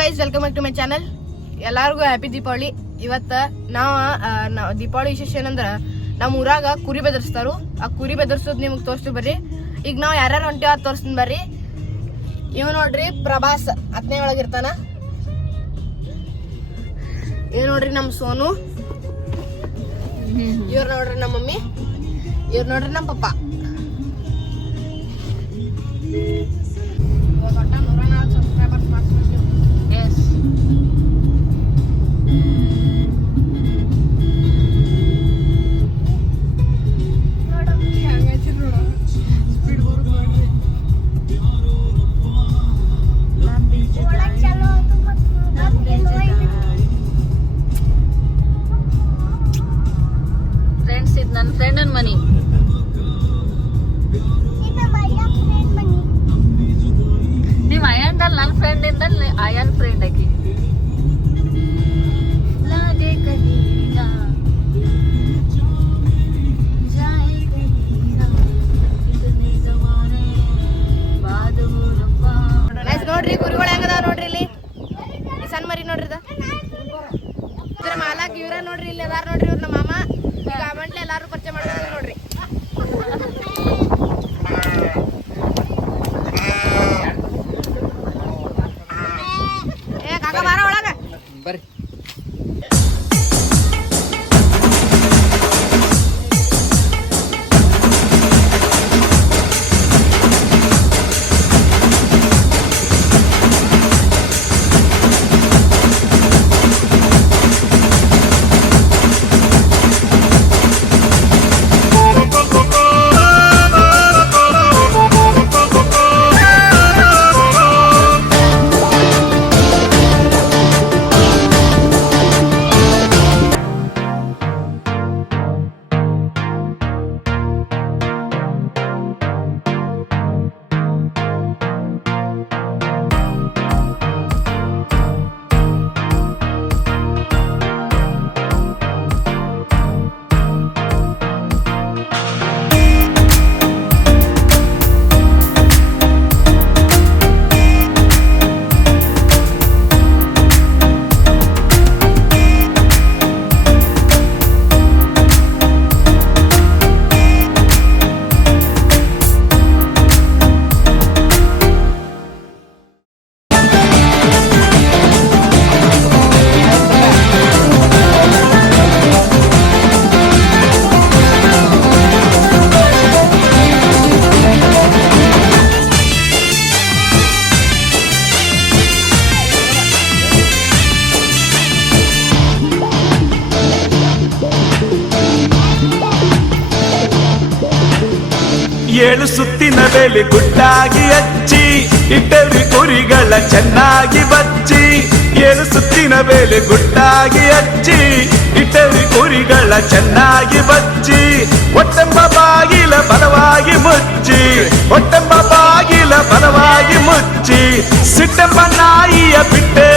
Guys welcome back to my channel ಎಲ್ಲಾರ್ಗು happy Deepavali. ಇವತ್ತ ನಾವು ದೀಪಾವಳಿ ವಿಶೇಷ ಏನಂದ್ರ ನಮ್ಮ ಊರಾಗ ಕುರಿ ಬೆದರ್ಸ್ತಾರು. ಆ ಕುರಿ ಬೆದರ್ಸೋದ್ ನಿಮ್ಗೆ ತೋರಿಸ್ತೀವಿ ಬರ್ರಿ. ಈಗ ನಾವು ಯಾರ್ಯಾರು ಹೊಂಟಿ ಅದು ತೋರಿಸ್ತೀನಿ ಬರ್ರಿ. ಇವ ನೋಡ್ರಿ ಪ್ರಭಾಸ್ ಹತ್ತನೇ ಒಳಗಿರ್ತಾನ. ಇವ್ ನೋಡ್ರಿ ನಮ್ಮ ಸೋನು. ಇವ್ರು ನೋಡ್ರಿ ನಮ್ಮ ಮಮ್ಮಿ. ಇವ್ರು ನೋಡ್ರಿ ನಮ್ಮ ಪಪ್ಪ. ಬರ್ರಿ. ಏಳು ಸುತ್ತಿನ ಬೆಲೆ ಗುಟ್ಟಾಗಿ ಹಚ್ಚಿ, ಇಟ್ಟರಿ ಕುರಿಗಳ ಚೆನ್ನಾಗಿ ಬಚ್ಚಿ. ಏಳು ಸುತ್ತಿನ ಬೆಲೆ ಗುಟ್ಟಾಗಿ ಹಚ್ಚಿ, ಇಟ್ಟರಿ ಕುರಿಗಳ ಚೆನ್ನಾಗಿ ಬಚ್ಚಿ. ಒಟ್ಟೆಂಬ ಬಾಗಿಲ ಬಲವಾಗಿ ಮುಚ್ಚಿ, ಒಟ್ಟೆಂಬ ಬಾಗಿಲ ಬಲವಾಗಿ ಮುಚ್ಚಿ. ಸಿಟ್ಟೆಂಬ ನಾಯಿಯ ಬಿಟ್ಟೇವ್ರಿ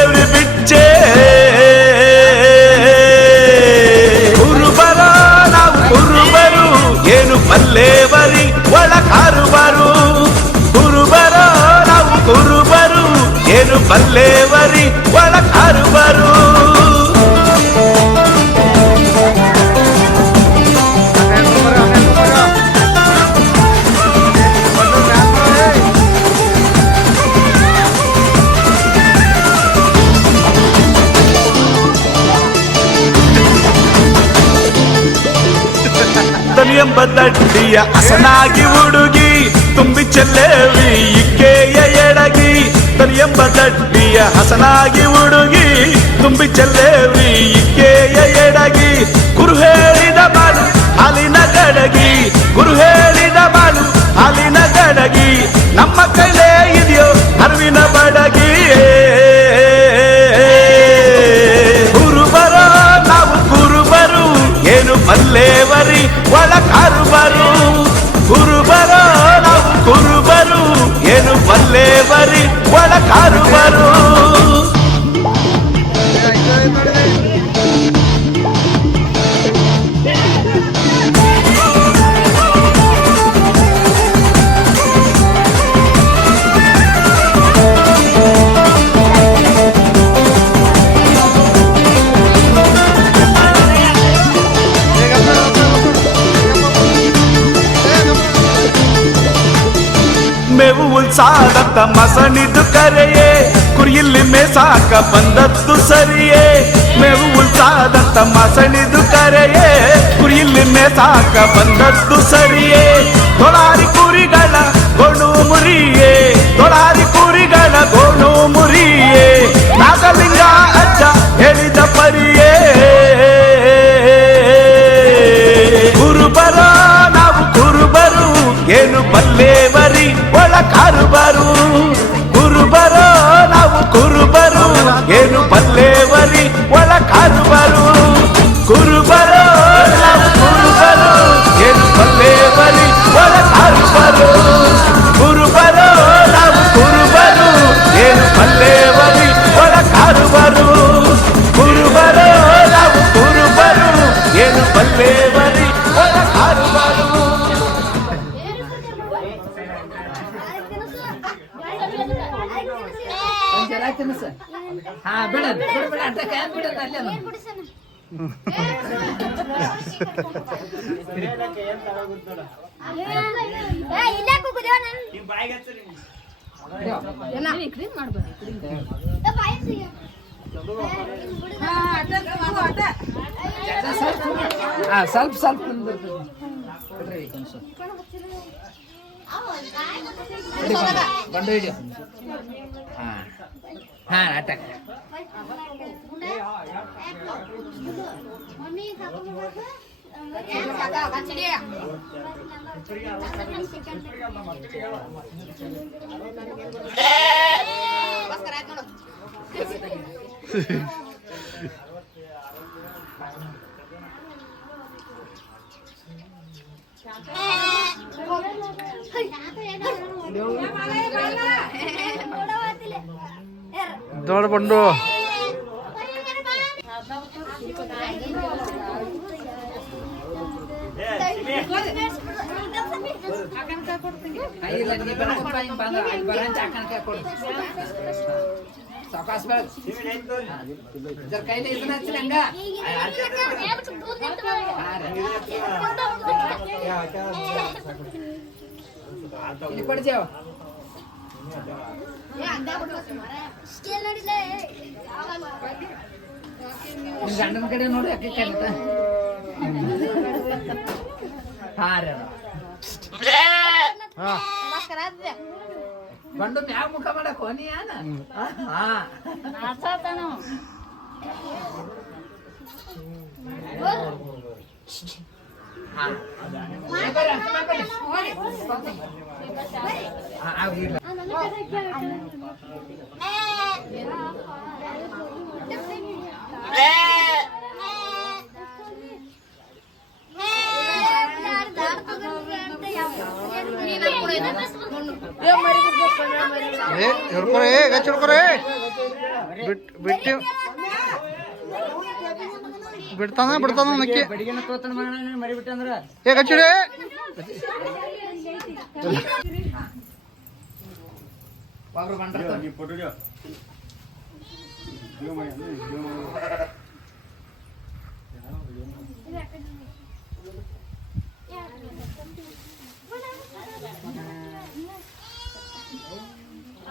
ಎಂಬ ದಡ್ಡಿಯ ಹಸನಾಗಿ ಹುಡುಗಿ, ತುಂಬಿ ಚೆಲ್ಲೇವಿ, ಇಕ್ಕೆಯ ಎಡಗಿ. ಎಂಬ ದಡ್ಡಿಯ ಹಸನಾಗಿ ಹುಡುಗಿ, ತುಂಬಿ ಚೆಲ್ಲೇವಿ, ಇಕ್ಕೆಯ ಎಡಗಿ. ಗುರು ಹೇಳಿದ ಬಾಳು ಹಾಲಿನ ಗಡಗಿ, ಗುರು ಹೇಳಿದ ಬಾಳು ಹಾಲಿನ ಗಡಗಿ. ಉಳ್ಸಾದಂತ ಮಸಣಿದು ಕರೆಯೇ, ಕುರಿಯಲ್ಲಿ ಮೇಸಾಕ ಬಂದದ್ದು ಸರಿಯೇ. ಮೇವು ಉಳ್ಸಾದಂತ ಮಸಣಿದು ಕರೆಯೇ, ಕುರಿಯಲ್ಲಿ ಮೇಸಾಕ ಬಂದದ್ದು ಸರಿಯೇ. ತೊಳಾರಿ ಕುರಿಗಳ ಗೊಣು ಮುರಿಯೇ ಸ್ವಲ್ಪ ಸ್ವಲ್ಪ ತಿಂದ್ಬಿಡ್ತೀನಿ. ಬಿಡ್ರಿ ಈಗ ಒಂದ್ ಸ್ವಲ್ಪ. ಹಿಡಿ ಬಂಡು. ಬಂಡು ಹಿಡಿ ಹಾ ಹಾ ಅಟ್ಟ ದೊಡ್ಡ ಬಂಡು ಆ, ಇಲ್ಲ ನೀ ಬರ್ಕೊಪ್ಪ, ಹಿಂಗ್ ಬಂದ ಅಲ್ಲಿ ಬರಂತ ಹಾಕಣ್ಕ ಕೊಡು ಸಾವ್ಕಾಸ್ ಬೇಡ ಜರ ಕೈಲಿ ಇದನ್ನ ಹಚ್ಚಿರಿ ಹಂಗ ಹಾ ರೀ. ಇಲ್ಲಿ ಕೊಡ್ತೀವ ನಿಮ್ ಗಂಡನ ಕಡೆ ನೋಡಿ ಅಕ್ಕಿ ಕಲಿತ ಹಾ ರೀ ಅಣ್ಣ. ಬಂಡು ಮ್ಯಾಗ ಮುಖ ಮಾಡಕ್ ಹೋನಿ ಯಾನ ಹಾ ಹಾ. ಏ ಬರ್ರಿ, ಅರ್ಥ ಮಾಡ್ಕೊಳ್ಳಿ. ಹಾ, ಆಗಿಲ್ಲ. ಏ ಹಿಡ್ಕೊರೆ ಏ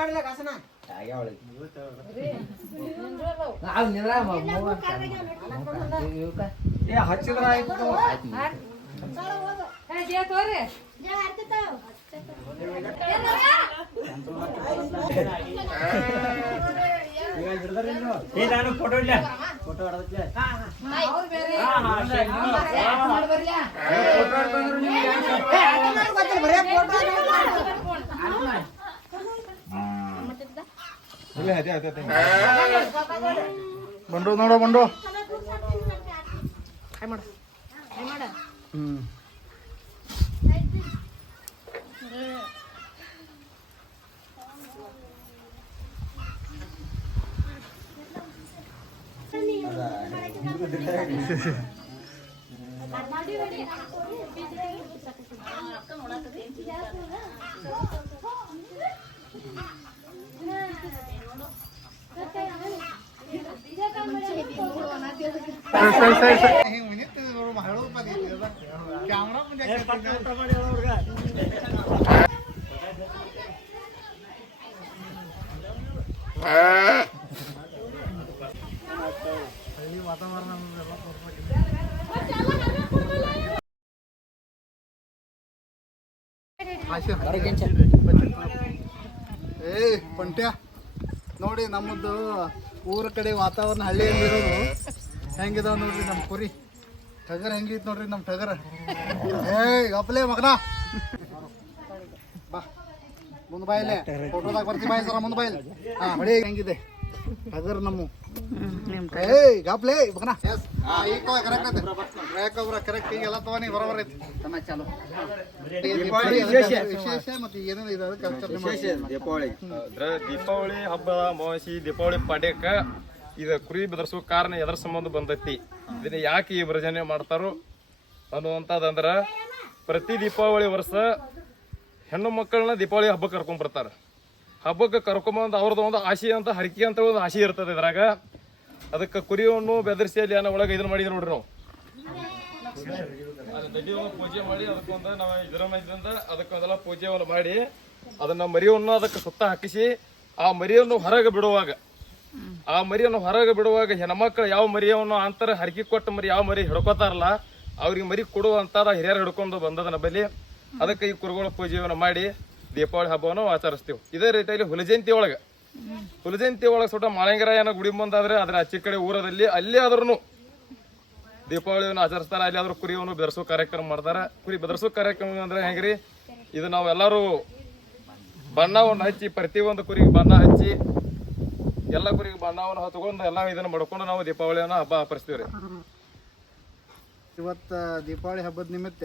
ಮಾಡಿಲ್ಲ ಕಸನ ಏ ಹಚ್ಚಿದ್ರ ಆಯ್ತು ಏ ನಾನು ಫೋಟೋ ಇಲ್ಲ ಫೋಟೋ ಹೊಡೆದಕ್ಕೆ ಫೋಟೋ ಬಂಡು ನೋಡು ಬಂಡು ಹ್ಮ್ Thank you. ಸರಿ ಸರಿ ಸರಿ. ಏ ಪಂಟ್ಯ ನೋಡಿ ನಮ್ಮದು ಊರ ಕಡೆ ವಾತಾವರಣ ಹಳ್ಳಿಯಲ್ಲಿರೋದು. ಹೆಂಗಿದಾವ ನೋಡ್ರಿ ನಮ್ಮ ಕುರಿ? ಟಗರ್ ಹೆಂಗಿತ್ ನೋಡ್ರಿ ನಮ್ಮ ಟಗರ್? ಏಯ್ ಗಪ್ಲೆ ಮಗನ. ಬಾ ಮುಂದ್ ಬಾಯಿಲೆ ಫೋಟೋದಾಗ ಬರ್ತಿ ಬಾಯಿ ಸರ ಮುಂದ್ ಬಾಯಿಲೆ ಹಾ ಮಳೆ ಹೆಂಗಿದೆ? ಟಗರ್ ನಮ್ಮ. ಏಯ್ ಗಾಪ್ಲೆ ಮಗನ. ಈಗ ಕರೆಕ್ಟ್ ಐತೆ ಒಬ್ರ ಕರೆಕ್ಟ್ ಈಗ ಎಲ್ಲ ತಗೋನಿ ಬರೋಬರ್ ಐತಿ ತಮ್ಮ ಚಾಲು. ವಿಶೇಷ. ಮತ್ತೆ ಏನೇನು ಇದೆ ಅದಕ್ಕೆ ದೀಪಾವಳಿ. ದೀಪಾವಳಿ ಹಬ್ಬ ಅಮಾವಾಸ್ಯೆ ದೀಪಾವಳಿ ಪಾಡ್ಯಕ್ಕ ಇದು ಕುರಿ ಬೆದರ್ಸೋ ಕಾರಣ ಎದ್ರ ಸಂಬಂಧ ಬಂದೈತಿ. ಇದನ್ನ ಯಾಕೆ ಈ ವಿಭಜನೆ ಮಾಡ್ತಾರೋ ಅನ್ನುವಂಥದ್ದಂದ್ರ ಪ್ರತಿ ದೀಪಾವಳಿ ವರ್ಷ ಹೆಣ್ಣು ಮಕ್ಕಳನ್ನ ದೀಪಾವಳಿ ಹಬ್ಬಕ್ಕೆ ಕರ್ಕೊಂಡ್ ಬರ್ತಾರೆ. ಹಬ್ಬಕ್ಕೆ ಕರ್ಕೊಂಬಂದು ಅವ್ರದ್ದು ಒಂದು ಆಸೆ ಅಂತ, ಹರಕೆ ಅಂತ ಒಂದು ಆಸೆ ಇರ್ತದೆ ಇದ್ರಾಗ. ಅದಕ್ಕೆ ಕುರಿಯನ್ನು ಬೆದರಿಸಿ ಅಲ್ಲಿ ಏನೋ ಒಳಗೆ ಇದನ್ನ ಮಾಡಿದ್ರು ನೋಡ್ರಿ ನಾವು. ಪೂಜೆ ಮಾಡಿ ಅದಕ್ಕೊಂದು ನಾವು ಮಧ್ಯದಿಂದ ಅದಕ್ಕೊಂದೆಲ್ಲ ಪೂಜೆವನ್ನು ಮಾಡಿ ಅದನ್ನ ಮರಿಯನ್ನು ಅದಕ್ಕೆ ಸುತ್ತ ಹಾಕಿಸಿ ಆ ಮರಿಯನ್ನು ಹೊರಗೆ ಬಿಡುವಾಗ ಆ ಮರಿಯನ್ನು ಹೊರಗೆ ಬಿಡುವಾಗ ಹೆಣ್ಮಕ್ಳು ಯಾವ ಮರಿಯವನ್ನು ಅಂತರ ಹರಕಿ ಕೊಟ್ಟ ಮರಿ ಯಾವ ಮರಿ ಹಿಡ್ಕೋತಾರಲ್ಲ, ಅವ್ರಿಗೆ ಮರಿ ಕೊಡುವಂತಾದ ಹಿರಿಯರು ಹಿಡ್ಕೊಂಡು ಬಂದದ ಬಲಿ. ಅದಕ್ಕೆ ಈ ಕುರುಗಳ ಪೂಜೆಯನ್ನು ಮಾಡಿ ದೀಪಾವಳಿ ಹಬ್ಬವನ್ನು ಆಚರಿಸ್ತೀವಿ. ಇದೇ ರೀತಿಯಲ್ಲಿ ಹುಲಜಯಂತಿ ಒಳಗೆ. ಹುಲಜಯಂತಿ ಒಳಗೆ ಸುಟ್ಟ ಮಾಳಂಗರಾಯನ ಗುಡಿ ಮುಂದಾದ್ರೆ ಅದ್ರ ಅಚ್ಚಿ ಕಡೆ ಊರದಲ್ಲಿ ಅಲ್ಲಿ ಆದ್ರೂ ದೀಪಾವಳಿಯನ್ನು ಆಚರಿಸ್ತಾರೆ. ಅಲ್ಲಿ ಆದ್ರೂ ಕುರಿಯನ್ನು ಬೆದರ್ಸೋ ಕಾರ್ಯಕ್ರಮ ಮಾಡ್ತಾರೆ. ಕುರಿ ಬೆದರ್ಸೋ ಕಾರ್ಯಕ್ರಮ ಅಂದ್ರೆ ಹೆಂಗ್ರಿ? ಇದು ನಾವೆಲ್ಲರೂ ಬಣ್ಣವನ್ನು ಹಚ್ಚಿ ಪ್ರತಿಯೊಂದು ಕುರಿಗೆ ಬಣ್ಣ ಹಚ್ಚಿ ಎಲ್ಲ ಕುರಿಗೆ ಬಣ್ಣವನ್ನ ಹತ್ಕೊಂಡು ಎಲ್ಲ ಇದನ್ನ ಮಾಡ್ಕೊಂಡು ನಾವು ದೀಪಾವಳಿಯನ್ನ ಹಬ್ಬ ಆಚರಿಸ್ತೀವಿ ರೀ. ಇವತ್ತು ದೀಪಾವಳಿ ಹಬ್ಬದ ನಿಮಿತ್ತ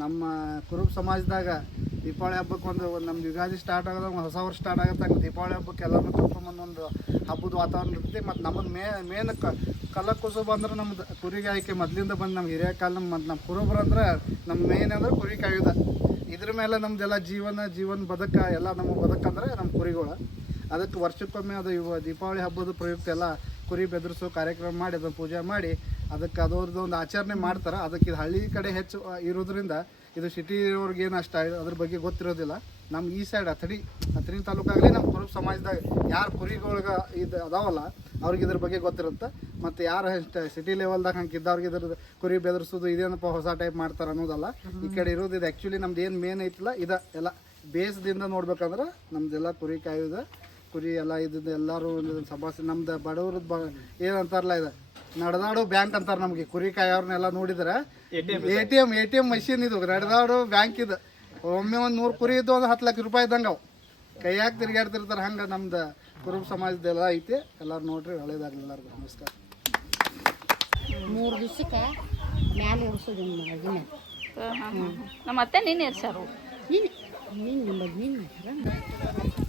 ನಮ್ಮ ಕುರುಬ ಸಮಾಜದಾಗ ದೀಪಾವಳಿ ಹಬ್ಬಕ್ಕೆ ಒಂದು ನಮ್ದು ಯುಗಾದಿ ಸ್ಟಾರ್ಟ್ ಒಂದು ಹೊಸ ವರ್ಷ ಸ್ಟಾರ್ಟ್ ಆಗುತ್ತೆ ದೀಪಾವಳಿ ಹಬ್ಬಕ್ಕೆ ಎಲ್ಲರೂ ಕರ್ಕೊಂಬಂದು ಒಂದು ಹಬ್ಬದ ವಾತಾವರಣ ಇರ್ತೈತಿ. ಮತ್ತು ನಮ್ಮದು ಮೇ ಮೇನ್ ಕಲ್ಲ ಕುಸುಬ ಅಂದ್ರೆ ನಮ್ದು ಕುರಿಗೆ ಮೊದಲಿಂದ ಬಂದು ನಮ್ಮ ಹಿರಿಯ ಕಾಲ ನಮ್ಮ ಮತ್ತು ನಮ್ಮ ಕುರುಬ್ರು ಅಂದ್ರೆ ನಮ್ಮ ಮೇನ್ ಅಂದ್ರೆ ಕುರಿ ಕಾಯುದ. ಇದ್ರ ಮೇಲೆ ನಮ್ದೆಲ್ಲ ಜೀವನ ಜೀವನ ಬದುಕ, ಎಲ್ಲ ನಮ್ಮ ಬದುಕಂದ್ರೆ ನಮ್ಮ ಕುರಿಗಳು. ಅದಕ್ಕೆ ವರ್ಷಕ್ಕೊಮ್ಮೆ ಅದು ಇವ ದೀಪಾವಳಿ ಹಬ್ಬದ ಪ್ರಯುಕ್ತ ಎಲ್ಲ ಕುರಿ ಬೆದರಿಸೋ ಕಾರ್ಯಕ್ರಮ ಮಾಡಿ, ಅದನ್ನು ಪೂಜೆ ಮಾಡಿ, ಅದಕ್ಕೆ ಅದರದ್ದು ಒಂದು ಆಚರಣೆ ಮಾಡ್ತಾರೆ. ಅದಕ್ಕೆ ಇದು ಹಳ್ಳಿ ಕಡೆ ಹೆಚ್ಚು ಇರೋದ್ರಿಂದ ಇದು ಸಿಟಿ ಇರೋರ್ಗೇನು ಅಷ್ಟ ಅದ್ರ ಬಗ್ಗೆ ಗೊತ್ತಿರೋದಿಲ್ಲ. ನಮ್ಮ ಈ ಸೈಡ್ ಅಥಡಿ ಅಥಡಿ ತಾಲೂಕಾಗಲಿ ನಮ್ಮ ಕುರುಬ ಸಮಾಜದಾಗ ಯಾರು ಕುರಿಗಳ್ಗೆ ಇದು ಅದಾವಲ್ಲ, ಅವ್ರಿಗೆ ಇದ್ರ ಬಗ್ಗೆ ಗೊತ್ತಿರುತ್ತೆ. ಮತ್ತು ಯಾರು ಸಿಟಿ ಲೆವೆಲ್ದಾಗ ಹಂಗೆ ಇದ್ದವ್ರಿಗೆ ಇದ್ರ ಕುರಿ ಬೆದರಿಸೋದು ಇದೇನಪ್ಪ ಹೊಸ ಟೈಪ್ ಮಾಡ್ತಾರೆ ಅನ್ನೋದಲ್ಲ, ಈ ಕಡೆ ಇರೋದು ಇದು ಆ್ಯಕ್ಚುಲಿ ನಮ್ದು ಏನು ಮೇನ್ ಐತಿಲ್ಲ, ಇದು ಎಲ್ಲ ಬೇಸ್ದಿಂದ ನೋಡ್ಬೇಕಂದ್ರೆ ನಮ್ದೆಲ್ಲ ಕುರಿ ಕಾಯೋದು ಕುರಿ ಎಲ್ಲ ಇದ್ದು ಎಲ್ಲರೂ ಸಮಸ್ಯೆ ನಮ್ದು ಬಡವ್ರದ್ದು ಬ ಏನಂತಾರಲ್ಲ ಇದು ನಡೆದಾಡು ಬ್ಯಾಂಕ್ ಅಂತಾರೆ ನಮಗೆ ಕುರಿ ಕಾಯೋರ್ನೆಲ್ಲ ನೋಡಿದ್ರೆ A T M A T M machine ಇದು ನಡೆದಾಡು ಬ್ಯಾಂಕ್ ಇದು. ಒಮ್ಮೆ ಒಂದು ನೂರು ಕುರಿ ಇದ್ದು ಒಂದು ಹತ್ತು ಲಕ್ಷ ರೂಪಾಯಿ ಇದ್ದಂಗೆ ಅವು. ಕೈಯಾಗ ತಿರ್ಗಾಡ್ತಿರ್ತಾರೆ ಹಂಗೆ ನಮ್ದು ಕುರುಬ ಸಮಾಜದೆಲ್ಲ ಐತಿ. ಎಲ್ಲರೂ ನೋಡ್ರಿ ಒಳ್ಳೇದಾಗಲಿ ಎಲ್ಲರಿಗೂ. ನಮಸ್ಕಾರ. ಮೂರು ದಿವ್ಸಕ್ಕೆ ಮ್ಯಾಲೆ ಉಡ್ಸೋದು ಮಗಿನ ನಮ್ಮ ಅತ್ತೆ ನೀನು ಇರ್ಸಾರು ನೀನು ನೀನು ನಂಬದು